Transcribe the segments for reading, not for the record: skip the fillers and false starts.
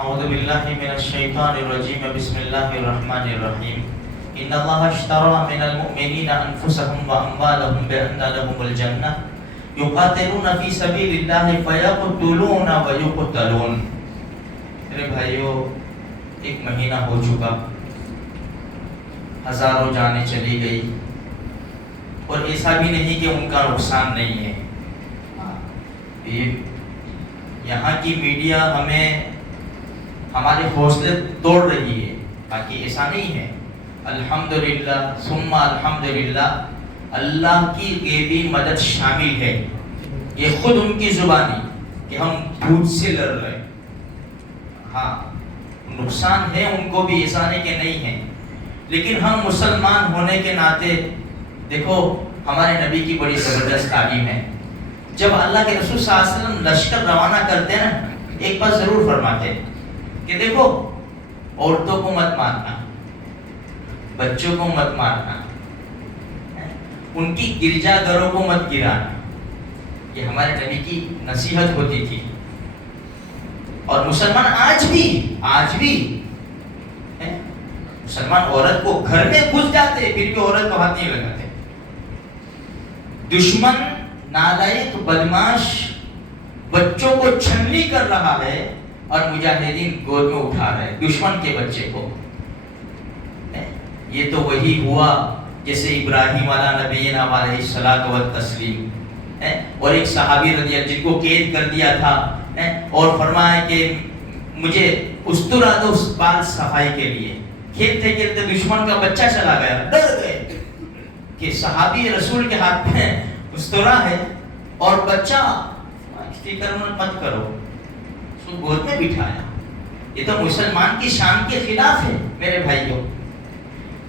اعوذ باللہ من الشیطان الرجیم بسم اللہ الرحمن الرحیم ان اللہ اشترى من المؤمنین انفسهم واموالهم بان لهم الجنہ یقاتلون فی سبیل اللہ فیقتلون ویقتلون. میرے بھائیو، ایک مہینہ ہو چکا، ہزاروں جانیں چلی گئی، اور ایسا بھی نہیں کہ ان کا نقصان نہیں ہے. یہاں کی میڈیا ہمیں ہمارے حوصلے توڑ رہی ہے، باقی ایسا نہیں ہے. الحمدللہ ثم الحمدللہ، اللہ کی غیبی مدد شامل ہے. یہ خود ان کی زبانی کہ ہم بھوت سے لڑ رہے ہیں. ہاں نقصان ہے ان کو بھی، ایسا نہیں کہ نہیں ہے، لیکن ہم مسلمان ہونے کے ناطے دیکھو ہمارے نبی کی بڑی زبردست تعلیم ہے. جب اللہ کے رسول صلی اللہ علیہ وسلم لشکر روانہ کرتے ہیں نا، ایک بات ضرور فرماتے ہیں کہ دیکھو عورتوں کو مت مارنا، بچوں کو مت مارنا، ان کی گرجا گھروں کو مت گرانا. یہ ہمارے نبی کی نصیحت ہوتی تھی. اور مسلمان آج بھی مسلمان عورت کو گھر میں گھس جاتے پھر بھی عورت کو ہاتھ نہیں لگاتے. دشمن نالائق بدماش بچوں کو چھلنی کر رہا ہے اور مجاہدین گود میں اٹھا رہے دشمن کے بچے کو. یہ تو وہی ہوا جیسے ابراہیم علیہ نبینا علیہ الصلوۃ والتسلیم، اور ایک صحابی رضی اللہ جن کو قید کر دیا تھا اور فرمایا کہ مجھے استرا دو بال صفائی کے لیے. کھیلتے کھیلتے دشمن کا بچہ چلا گیا، ڈر گئے کہ صحابی رسول کے ہاتھ میں استرا ہے اور بچہ، فکر مت کرو، اس کو گود میں بٹھایا. یہ تو مسلمان کی شان کے خلاف ہے میرے بھائیوں.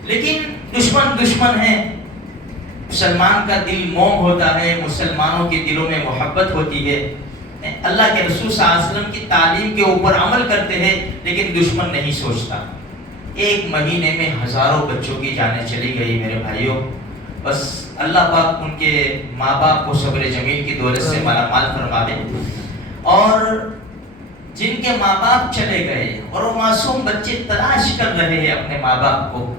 لیکن دشمن ہے. مسلمان کا دل موم ہوتا ہے، مسلمانوں کے دلوں میں محبت ہوتی ہے. اللہ کے رسول صلی اللہ علیہ وسلم کی تعلیم کے اوپر عمل کرتے ہیں، لیکن دشمن نہیں سوچتا. ایک مہینے میں ہزاروں بچوں کی جانیں چلی گئی میرے بھائیوں. بس اللہ پاک ان کے ماں باپ کو صبر جمیل کی دولت سے مالا مال فرما دے، اور جن کے ماں باپ چلے گئے اور وہ معصوم بچے تلاش کر رہے ہیں اپنے ماں باپ کو،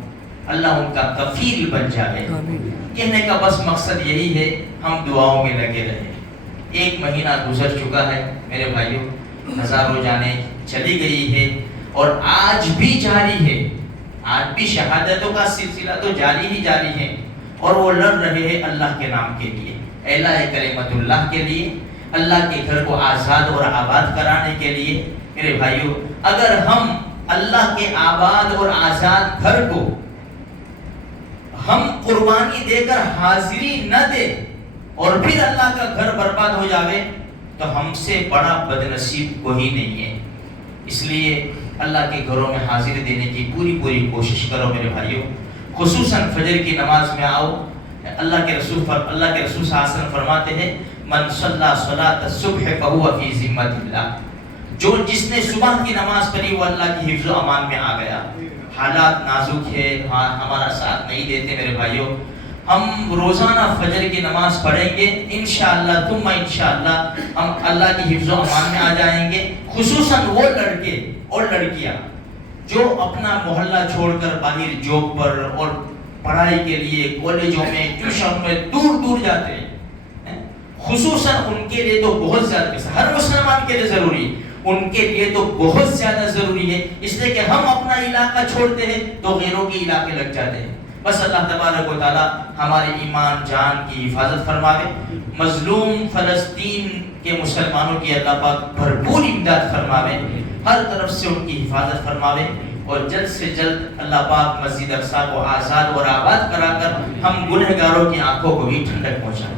اللہ ان کا کفیل بن جائے. کہنے کا بس مقصد یہی ہے، ہم دعاؤں میں لگے رہے. ایک مہینہ گزر چکا ہے میرے بھائیوں، ہزاروں جانیں چلی گئی ہے، اور آج بھی جاری ہے. آج بھی شہادتوں کا سلسلہ تو جاری ہے، اور وہ لڑ رہے ہیں اللہ کے نام کے لیے، اعلاء کلمت اللہ کے لیے، اللہ کے گھر کو آزاد اور آباد کرانے کے لیے. میرے بھائیوں، اگر ہم اللہ کے آباد اور آزاد گھر کو ہم قربانی دے کر حاضری نہ دے اور پھر اللہ کا گھر برباد ہو جاوے، تو ہم سے بڑا بدنصیب کوئی نہیں ہے. اس لیے اللہ کے گھروں میں حاضری دینے کی پوری کوشش کرو میرے بھائیوں. خصوصاً فجر کی نماز میں آؤ. اللہ کے رسول صلی اللہ علیہ وسلم فرماتے ہیں، من صلی صلاۃ الصبح فهو فی ذمۃ اللہ. جس نے صبح کی نماز پڑھی وہ اللہ کی حفظ و امان میں آ گیا. حالات نازک ہے، ہمارا ساتھ نہیں دیتے میرے بھائیوں. ہم روزانہ فجر کی نماز پڑھیں گے انشاءاللہ ثم انشاءاللہ ہم اللہ کی حفظ و امان میں آ جائیں گے. خصوصاً وہ لڑکے اور لڑکیاں جو اپنا محلہ چھوڑ کر باہر جاب پر اور پڑھائی کے لیے کالجوں میں ٹیوشن میں دور جاتے ہیں، خصوصاً ان کے لیے تو بہت زیادہ، ہر مسلمان کے لیے ضروری، ان کے لیے تو بہت زیادہ ضروری ہے. اس لیے کہ ہم اپنا علاقہ چھوڑتے ہیں تو غیروں کے علاقے لگ جاتے ہیں. بس اللہ تبارک و تعالی ہمارے ایمان جان کی حفاظت فرماوے. مظلوم فلسطین کے مسلمانوں کی اللہ پاک بھرپور امداد فرماوے، ہر طرف سے ان کی حفاظت فرماوے، اور جلد سے جلد اللہ پاک مسجد اقصی کو آزاد اور آباد کرا کر ہم گنہگاروں کی آنکھوں کو بھی ٹھنڈک پہنچائے.